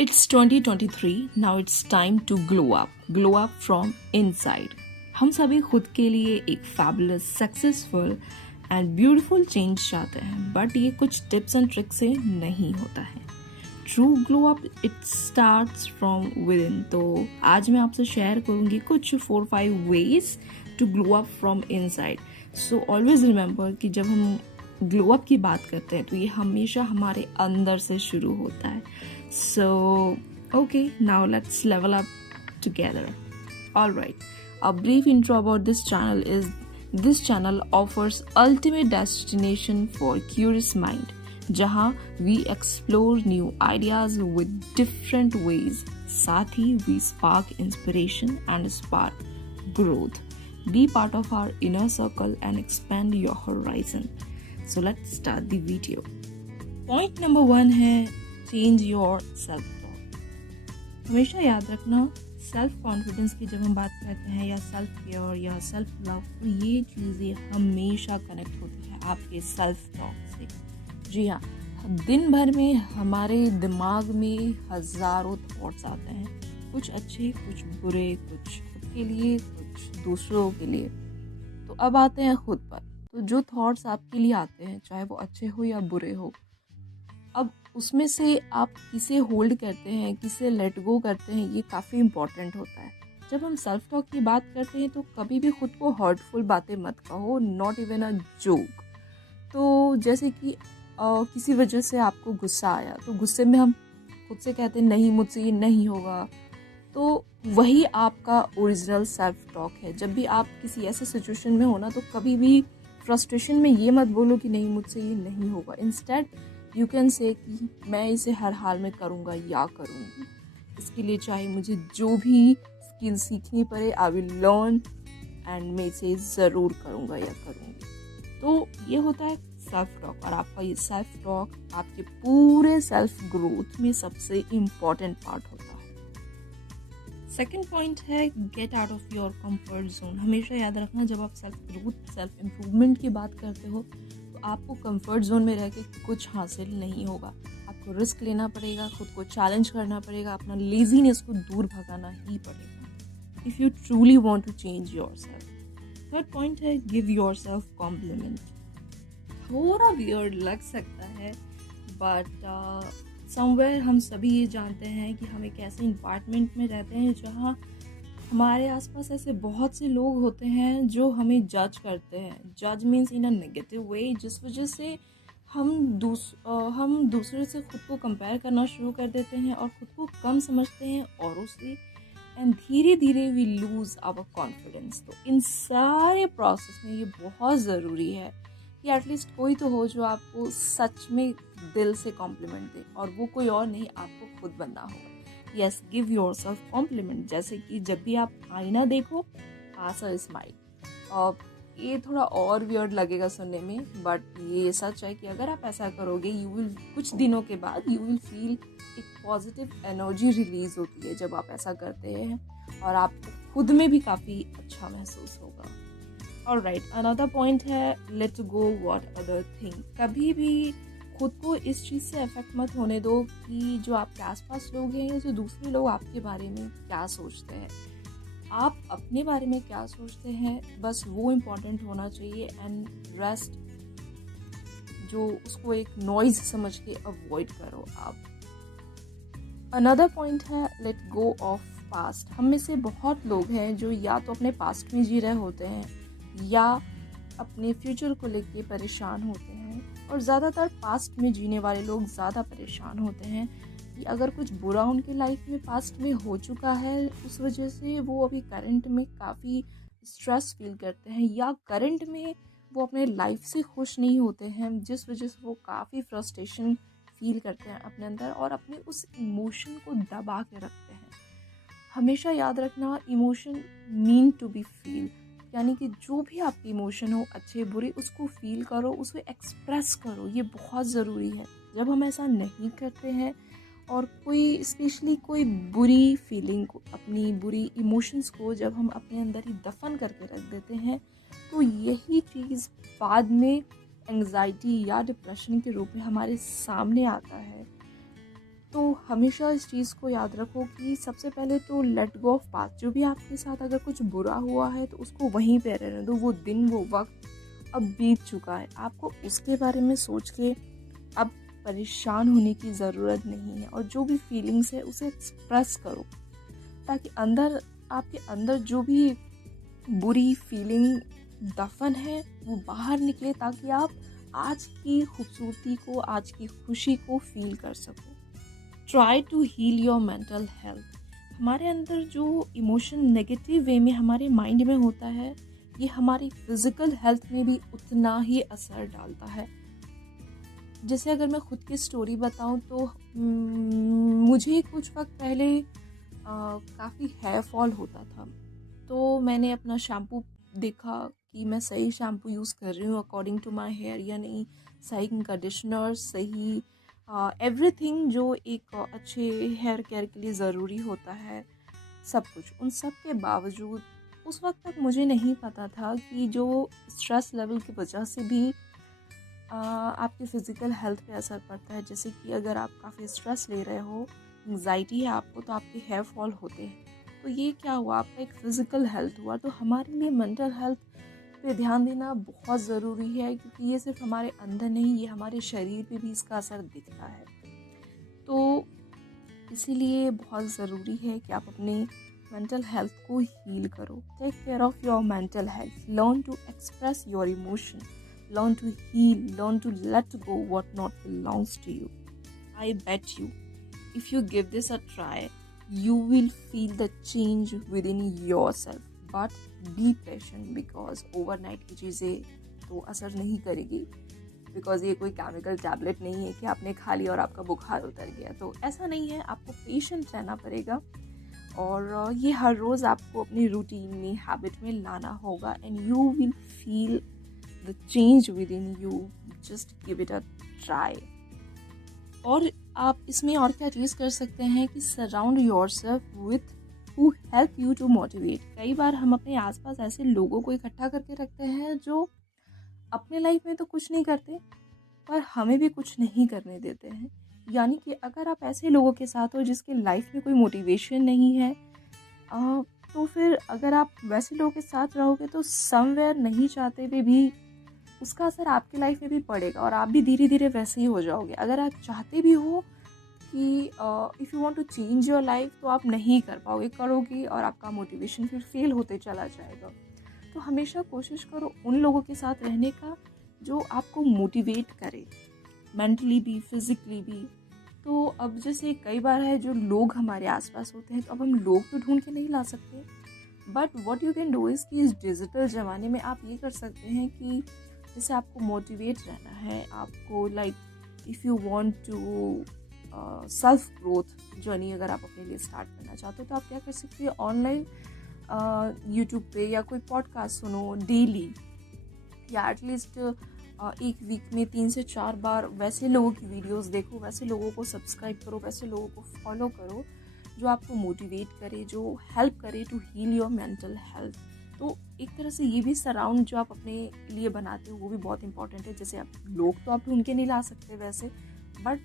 It's 2023, now it's time to glow up from inside. हम सभी खुद के लिए एक fabulous, successful and beautiful change चाहते हैं, बट ये कुछ टिप्स एंड ट्रिक्स से नहीं होता है. True glow up it starts from within. तो आज मैं आपसे शेयर करूंगी कुछ 4-5 ways to glow up from inside. So always remember कि जब हम ग्लो अप की बात करते हैं तो ये हमेशा हमारे अंदर से शुरू होता है. So okay, now let's level up together. Alright, a brief intro about this channel is this channel offers ultimate destination for curious mind, जहाँ we explore new ideas with different ways. साथ ही we spark inspiration and spark growth. Be part of our inner circle and expand your horizon. So let's start the video. Point number 1 है change your self-talk. हमेशा याद रखना, self confidence की जब हम बात करते हैं या सेल्फ केयर या सेल्फ लव, तो ये चीज़ें हमेशा कनेक्ट होती है आपके सेल्फ टॉक से. जी हाँ, दिन भर में हमारे दिमाग में हज़ारों थॉट्स आते हैं, कुछ अच्छे कुछ बुरे, कुछ खुद के लिए कुछ दूसरों के लिए. तो अब आते हैं खुद पर. तो जो थॉट्स आपके लिए आते हैं, चाहे वो अच्छे हो या बुरे हो, अब उसमें से आप किसे होल्ड करते हैं, किसे लेट गो करते हैं, ये काफ़ी इम्पॉर्टेंट होता है. जब हम सेल्फ टॉक की बात करते हैं तो कभी भी खुद को हर्टफुल बातें मत कहो, नॉट इवन अ जोक. तो जैसे कि किसी वजह से आपको गुस्सा आया, तो गुस्से में हम खुद से कहते हैं नहीं, मुझसे ये नहीं होगा. तो वही आपका ओरिजिनल सेल्फ टॉक है. जब भी आप किसी ऐसे सिचुएशन में हो ना, तो कभी भी फ्रस्ट्रेशन में ये मत बोलो कि नहीं, मुझसे ये नहीं होगा. इंस्टेड यू कैन से कि मैं इसे हर हाल में करूँगा या करूँगी. इसके लिए चाहे मुझे जो भी स्किल सीखनी पड़े, आई विल लर्न एंड मैं इसे ज़रूर करूँगा या करूँगी. तो ये होता है सेल्फ टॉक, और आपका ये सेल्फ टॉक आपके पूरे सेल्फ ग्रोथ में सबसे इम्पॉर्टेंट पार्ट होता है. सेकेंड पॉइंट है get out of your comfort zone. हमेशा याद रखना, जब आप सेल्फ ग्रोथ, सेल्फ इम्प्रूवमेंट की बात करते हो तो आपको कंफर्ट जोन में रह के कुछ हासिल नहीं होगा. आपको रिस्क लेना पड़ेगा, खुद को चैलेंज करना पड़ेगा, अपना लेजीनेस को दूर भगाना ही पड़ेगा if you truly want to change yourself. Third point है गिव योरसेल्फ कॉम्प्लीमेंट. थोड़ा वियर्ड लग सकता है, बट समवेयर हम सभी ये जानते हैं कि हम एक ऐसे इन्वायरमेंट में रहते हैं जहाँ हमारे आसपास ऐसे बहुत से लोग होते हैं जो हमें जज करते हैं. जज means in a negative way, जिस वजह से हम दूसरे से खुद को कंपेयर करना शुरू कर देते हैं और खुद को कम समझते हैं औरों से, एंड धीरे धीरे वी लूज़ आवर कॉन्फिडेंस. तो इन सारे प्रोसेस में ये बहुत ज़रूरी है कि एटलीस्ट कोई तो हो जो आपको सच में दिल से कॉम्प्लीमेंट दे, और वो कोई और नहीं, आपको खुद बनना होगा. Yes, give yourself compliment. जैसे कि जब भी आप आईना देखो, पास अ स्माइल. और ये थोड़ा और वियर्ड लगेगा सुनने में, बट ये सच है कि अगर आप ऐसा करोगे, यू विल कुछ दिनों के बाद यू विल फील एक पॉजिटिव एनर्जी रिलीज होती है जब आप ऐसा करते हैं, और आपको खुद में भी काफ़ी अच्छा महसूस होगा. ऑलराइट, अनदर पॉइंट है let go what other think. कभी भी खुद को इस चीज़ से अफेक्ट मत होने दो कि जो आपके आसपास लोग हैं या जो दूसरे लोग आपके बारे में क्या सोचते हैं. आप अपने बारे में क्या सोचते हैं, बस वो इम्पोर्टेंट होना चाहिए, एंड रेस्ट जो उसको एक नॉइज समझ के अवॉइड करो आप. अनदर पॉइंट है लेट गो ऑफ पास्ट. हम में से बहुत लोग हैं जो या तो अपने पास्ट में जी रहे होते हैं या अपने फ्यूचर को लेके परेशान होते हैं, और ज़्यादातर पास्ट में जीने वाले लोग ज़्यादा परेशान होते हैं कि अगर कुछ बुरा उनके लाइफ में पास्ट में हो चुका है, उस वजह से वो अभी करंट में काफ़ी स्ट्रेस फील करते हैं, या करंट में वो अपने लाइफ से खुश नहीं होते हैं, जिस वजह से वो काफ़ी फ्रस्ट्रेशन फील करते हैं अपने अंदर और अपने उस इमोशन को दबा के रखते हैं. हमेशा याद रखना, emotion mean to be feel, यानी कि जो भी आपके इमोशन हो, अच्छे बुरे, उसको फील करो, उसको एक्सप्रेस करो. ये बहुत ज़रूरी है. जब हम ऐसा नहीं करते हैं और कोई स्पेशली कोई बुरी फीलिंग को, अपनी बुरी इमोशंस को जब हम अपने अंदर ही दफन करके रख देते हैं, तो यही चीज़ बाद में एंग्जाइटी या डिप्रेशन के रूप में हमारे सामने आता है. तो हमेशा इस चीज़ को याद रखो कि सबसे पहले तो लेट गो ऑफ पास्ट। जो भी आपके साथ अगर कुछ बुरा हुआ है तो उसको वहीं पे रहने दो। वो दिन, वो वक्त अब बीत चुका है। आपको उसके बारे में सोच के अब परेशान होने की ज़रूरत नहीं है। और जो भी फीलिंग्स है उसे एक्सप्रेस करो, ताकि अंदर, आपके अंदर जो भी बुरी फीलिंग दफन है वो बाहर निकले, ताकि आप आज की खूबसूरती को, आज की खुशी को फील कर सको। Try to heal your mental health. हमारे अंदर जो इमोशन नेगेटिव वे में हमारे माइंड में होता है, ये हमारी फिजिकल हेल्थ में भी उतना ही असर डालता है। जैसे अगर मैं खुद की स्टोरी बताऊं तो मुझे कुछ वक्त पहले काफ़ी हेयर फॉल होता था। तो मैंने अपना शैम्पू देखा कि मैं सही शैम्पू यूज़ कर रही हूँ अकॉर्डिंग टू माय हेयर या नहीं, सही कंडीशनर, सही एवरीथिंग जो एक अच्छे हेयर केयर के लिए ज़रूरी होता है, सब कुछ। उन सब के बावजूद उस वक्त तक मुझे नहीं पता था कि जो स्ट्रेस लेवल की वजह से भी आपकी फ़िज़िकल हेल्थ पे असर पड़ता है। जैसे कि अगर आप काफ़ी स्ट्रेस ले रहे हो, एंग्जाइटी है आपको, तो आपके हेयर फॉल होते हैं। तो ये क्या हुआ, आपका एक फ़िज़िकल हेल्थ हुआ। तो हमारे लिए मेंटल हेल्थ पे ध्यान देना बहुत ज़रूरी है, क्योंकि ये सिर्फ हमारे अंदर नहीं, ये हमारे शरीर पे भी इसका असर दिखता है। तो इसीलिए बहुत ज़रूरी है कि आप अपने मेंटल हेल्थ को हील करो। Take care of your mental health, learn to express your emotion, learn to heal, learn to let go what not belongs to you. I bet you, if you give this a try, you will feel the change within yourself. But be patient, because overnight की चीज़ें तो असर नहीं करेगी, because ये कोई chemical tablet नहीं है कि आपने खा लिया और आपका बुखार उतर गया। तो ऐसा नहीं है, आपको पेशेंट रहना पड़ेगा। और ये हर रोज़ आपको अपनी रूटीन में, हैबिट में लाना होगा, and you will feel the change within you. Just give it a try. और आप इसमें और क्या चीज़ कर सकते हैं कि surround yourself with who help you to motivate. कई बार हम अपने आसपास ऐसे लोगों को इकट्ठा करके रखते हैं जो अपने लाइफ में तो कुछ नहीं करते, पर हमें भी कुछ नहीं करने देते हैं। यानी कि अगर आप ऐसे लोगों के साथ हो जिसके लाइफ में कोई मोटिवेशन नहीं है, तो फिर अगर आप वैसे लोगों के साथ रहोगे तो समवेयर नहीं चाहते हुए भी उसका असर आपकी लाइफ में भी पड़ेगा, और आप भी धीरे धीरे वैसे ही हो जाओगे। अगर आप चाहते भी हो कि if you want to change your life, तो आप नहीं कर पाओगे, करोगे और आपका मोटिवेशन फिर फेल होते चला जाएगा। तो हमेशा कोशिश करो उन लोगों के साथ रहने का जो आपको मोटिवेट करे, मेंटली भी, फिज़िकली भी। तो अब जैसे कई बार है जो लोग हमारे आसपास होते हैं, तो अब हम लोग तो ढूंढ के नहीं ला सकते, but what you can do is कि इस डिजिटल ज़माने में आप ये कर सकते हैं कि जैसे आपको मोटिवेट रहना है, आपको like if you want to self growth journey अगर आप अपने लिए स्टार्ट करना चाहते हो, तो आप क्या कर सकते हैं, ऑनलाइन यूट्यूब पे या कोई पॉडकास्ट सुनो डेली, या एटलीस्ट एक वीक में 3 से 4 बार वैसे लोगों की वीडियोस देखो, वैसे लोगों को सब्सक्राइब करो, वैसे लोगों को फॉलो करो जो आपको मोटिवेट करे, जो हेल्प करे to heal your mental health. तो एक तरह से ये भी सराउंड जो आप अपने लिए बनाते हो वो भी बहुत इंपॉर्टेंट है। जैसे आप लोग तो आप ढूंढ के नहीं ला सकते वैसे, बट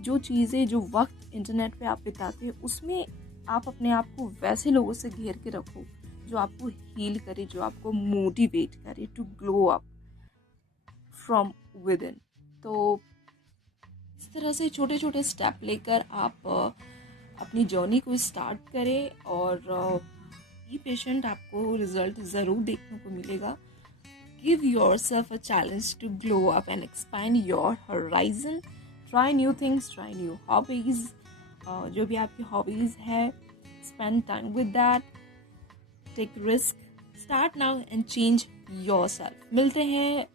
जो चीज़ें, जो वक्त इंटरनेट पे आप बिताते हो, उसमें आप अपने आप को वैसे लोगों से घेर के रखो जो आपको हील करे, जो आपको मोटिवेट करे to glow up from within. तो इस तरह से छोटे छोटे स्टेप लेकर आप अपनी जर्नी को स्टार्ट करें, और ये पेशेंट आपको रिजल्ट ज़रूर देखने को मिलेगा। Give yourself a challenge to glow up and expand your horizon. Try new things, try new hobbies. जो भी आपकी हॉबीज़ है, spend time with that, take risk, start now and change yourself. मिलते हैं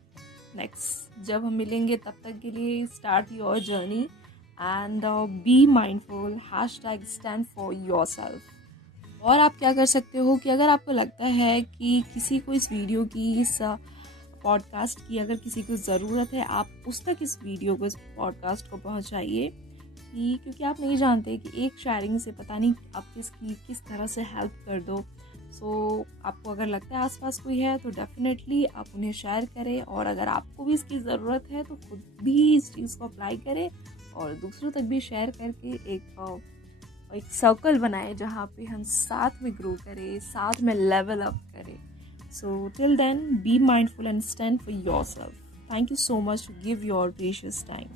नेक्स्ट, जब हम मिलेंगे तब तक के लिए start your journey and be mindful, #stand for yourself। और आप क्या कर सकते हो कि अगर आपको लगता है कि किसी को इस वीडियो की, इस पॉडकास्ट की अगर किसी को ज़रूरत है, आप उस तक इस वीडियो को, इस पॉडकास्ट को पहुंचाइए, क्योंकि आप नहीं जानते कि एक शेयरिंग से पता नहीं आप किस तरह से हेल्प कर दो। सो आपको अगर लगता है आसपास कोई है तो डेफिनेटली आप उन्हें शेयर करें, और अगर आपको भी इसकी ज़रूरत है तो खुद भी इस चीज़ को अप्लाई करें और दूसरों तक भी शेयर करके एक सर्कल बनाए जहाँ पे हम साथ में ग्रो करें, साथ में लेवल अप करें. So till then, be mindful and stand for yourself. Thank you so much to give your precious time.